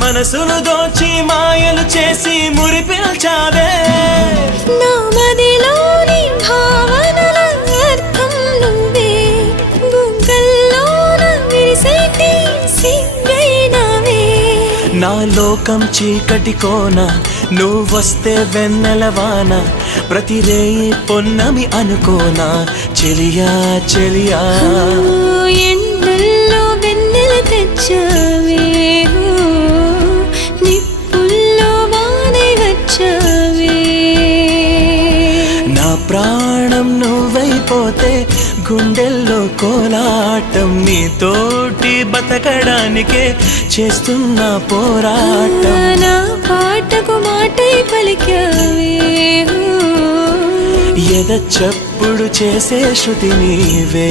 మనసును దోచి మాయలు చేసి మురిపిల్చావే నా మదిలోని భావనల అర్థం నువ్వే బుగ్గల్లోన విరిసేటి సిగ్గైనవే నా లోకం చీకటి కోన నువ్వొస్తే వెన్నెలవాన ప్రతి రేయి పొన్నమి అనుకోనా చెలియా చెలియా ఎండల్లో వెన్నెల తెచ్చావే నిప్పుల్లో వానై వచ్చావే నా ప్రాణం నువ్వైపోతే గుండెల్లో కోలాటం నీతోటి బతకడానికే చేస్తున్న పోరాటం నా పాటకు మాటై పలికావే ఎద చప్పుడు చేసే శృతి నీవే